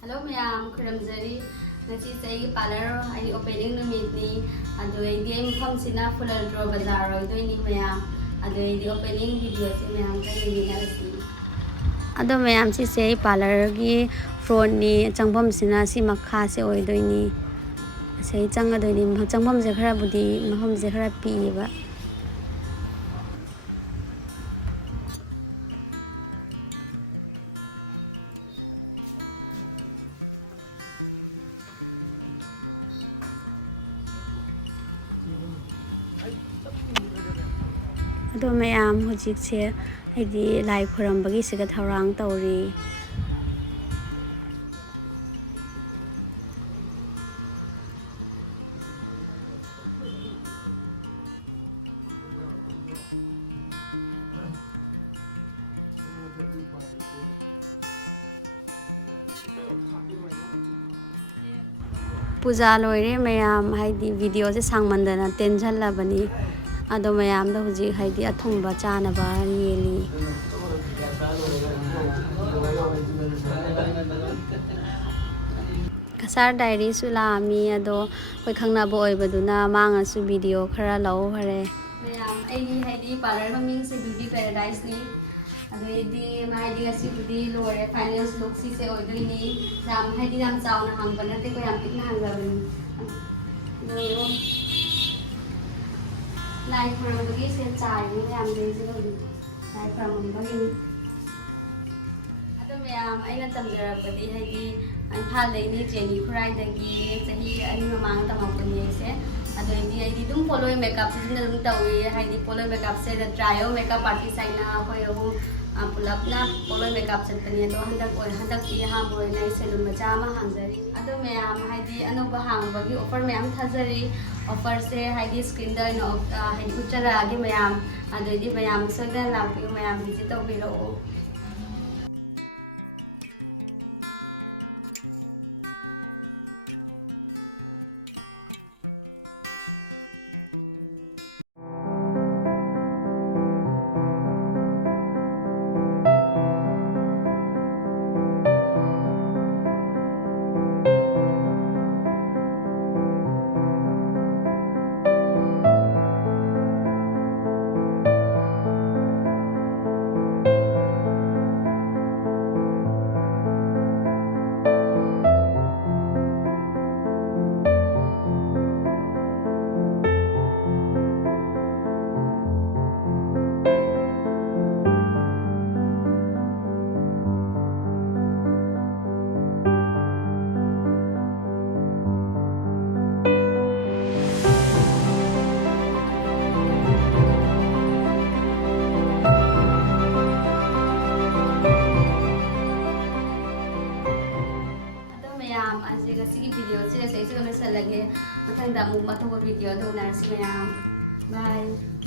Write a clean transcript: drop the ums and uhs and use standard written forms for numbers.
Hello ma'am खुरमजरी ngasi sei parlor ai opening numit ni adoi game phom sina fuller draw bazar roi doi ni ma'am adoi di opening video se ma'am kai ni na si ado ma'am si sei parlor gi front ni changphom sina si makha se oi doi ni sei chang adoi ni changphom se khara budi mahom se khara pi ba अदो ma'am हुजिक से हाइदी लाई खुरम्बगी सिगा थौरांग तौरी पूजा लोरे ma'am हाइदी video से सांगमंदना tension लबनी अदो ma'am दा हुजिक हाइदी अथुंबा चानबा येली Kasar diary सुलामी अदो कोई खंगनाबो ओइबदुना मांगासु video खरा लौ हरे मैम आइदी हाइदी पार्लर ममिंग से ब्यूटी पैराडाइज नि अदोइदी माइदी गसी बुदी लोरे फाइनल्स लुक सी से ओइदोइनी जाम हाइदी जाम चावना हांगबा नते को याम पिकना हांगजाबनी दो लाई खुरम्बगी से चाइनी मैम देजे लोगी लाई खुरम्बगी अदो मैम आइना तमजरपदी हाइदी इम्फाल लेनी जेनी खुराइदगी चही अनि ममांग तमपनी से अदोइदी आइदी दुम पोलोय मेकअप सिजन दुम तवी हाइदी पोलोय मेकअप से ट्रायो मेकअप आर्टिस्ट आइना कोय हो पुलपना पोलोय मेकअप चतनी अदो हंदक की हां बोय नै सेलून मचा मा हांजरी अदो मैम हाइदी अनोबा हांगबगी ऑफर मैम थाजरी ऑफर से हाइदी स्क्रीन दा नो हाइदी उचरा गे मैम अदोइदी मैम सोदा लापी मैम विजिट तौबिरो Sige video sila sa isi ko na sa lagi matanda mo matuwa video do na si ma'am bye